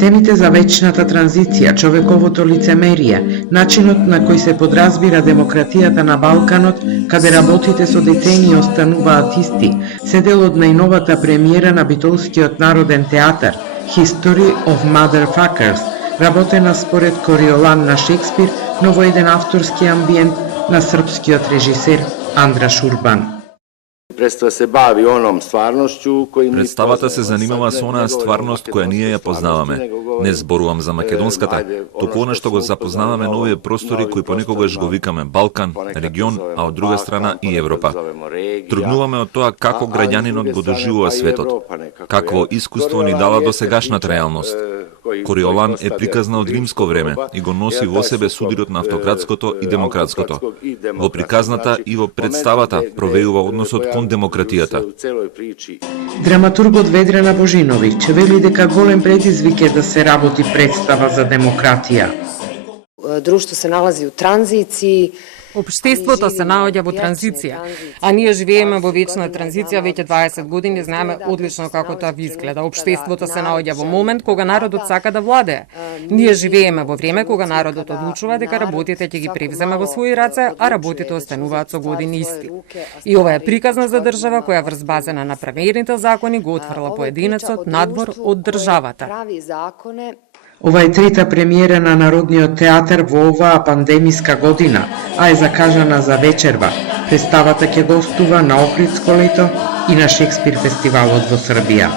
Темите за вечната транзиција, човековото лицемерие, начинот на кој се подразбира демократијата на Балканот, каде работите со детени остануваат исти, се дел од најновата премиера на битолскиот народен театар History of Motherfuckers, работена според Кориолан на Шекспир, но во еден авторски амбиент на српскиот режисер Андраш Урбан. Представата се занимава со онаа стварност која ние ја познаваме. Не зборувам за македонската, туку она што го запознаваме на овие простори кои понекогаш го викаме Балкан, регион, а од друга страна и Европа. Тргнуваме од тоа како граѓанинот го доживува светот, какво искуство ни дала досегашната реалност. Кориолан е приказна од римско време и го носи во себе судирот на автократското и демократското. Во приказната и во представата провеува односот кон демократијата. Драматургот Ведрана Божиновиќ вели дека голем предизвик е да се работи представа за демократија. Друштво се налази у транзиција. Општеството се наоѓа во транзиција, а ние живееме во вечна транзиција веќе 20 години, знаеме одлично како тоа изгледа. Општеството се наоѓа во момент кога народот сака да владее. Ние живееме во време кога народот одлучува дека работите ќе ги превземе во своји раце, а работите остануваат со години исти. И ова е приказна за држава која врз базена на правените закони го отфрла поединецот надвор од државата. Ова е трета премиера на Народниот театар во оваа пандемиска година, а е закажана за вечерва. Представата ќе гостува на Охридско лето и на Шекспир фестивалот во Србија.